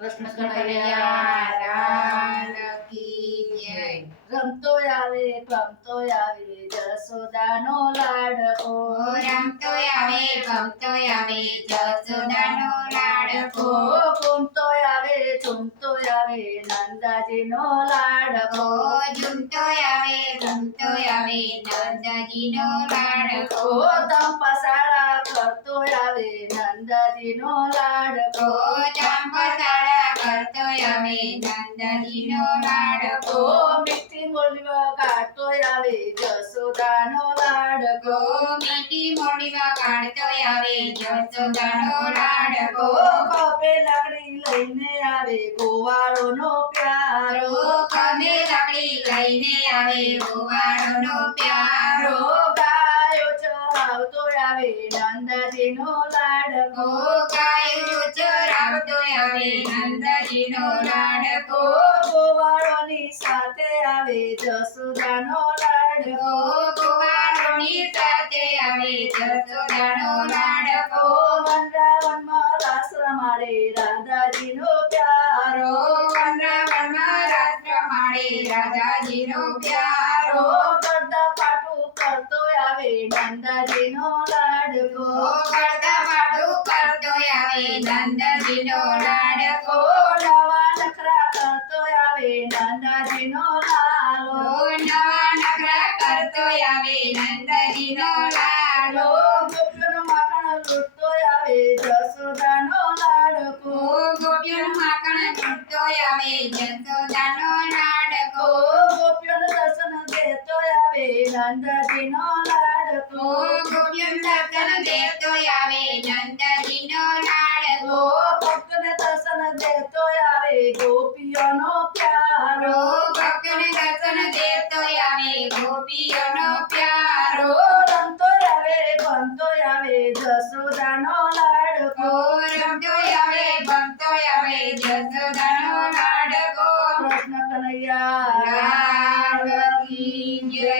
કૃષ્ણ કૃષ્ણ કનૈયા કનૈયા લાલ કી જય. રમતો આવે ગમતો આવે જસોદાનો લાડકો રમતો આવે ગમતો આવે જસોદાનો લાડકો. ઘૂમતો આવે ઝૂમતો આવે નંદાજીનો લાડકો ઝૂમતો આવે રમતો આવે નંદાજીનો લાડકો. ધંપસાળા કરતો આવે નંદાજીનો લાડકો ચાંપસાળા કરતો આવે નંદાજીનો લાડકો. મીઠી બોલીઓ ગાતો આવે જસોદાનો લાડકો મીઠી મોડીમાં કાઢતો આવે જસોદાનો લાડકો. ખભે લાકડી લઈને આવે ગોવાળોનો પ્યારો કને લાકડી લઈને આવે ગોવાળોનો પ્યારો. ગાયો ચરાવતો આવે નંદાજીનો લાડકો ગાયો ચરાવતો આવે નંદાજીનો લાડકો. ગોવાળોની સાથે આવે જસોદાનો લાડકો ગોવાળોની સાથે આવે જસોદાનો લાડકો. વનરાવનમાં રાસ રમાડે રાધાજીનો પ્યારો વનરાવનમાં રાસ રમાડે રાધાજીનો પ્યારો. પડદા પાટું કરતો આવે નંદાજીનો લાડકો કરતા પાડું કરતો આવે નંદાજીનો લાડકો. નવા નખરા કરતો આવે નંદાજીનો લાલો નવા નખરા કરતો આવે નંદાજીનો લાલો. ગોપીઓનું માખણ લૂટતો આવે જસોદાનો લાડકો ગોપીઓનું માખણ લૂટતો આવે જસોદાનો લાડકો. ગોપીઓનું દર્શન દેતો આવે નંદાજીનો લાડકો ગોપીઓનું દર્શન દેતો આવે નંદાજીનો લાડકો. ભક્તને દર્શન દેતો આવે ગોપીઓનો પ્યારો ભક્તને દર્શન દેતો આવે ગોપીઓનો પ્યારો. રમતો આવે ભણતો આવે જસોદાનો લાડકો રમતો આવે ભમતો આવે જસોદાનો લાડકો. કૃષ્ણ કનૈયા લાલ કી જય.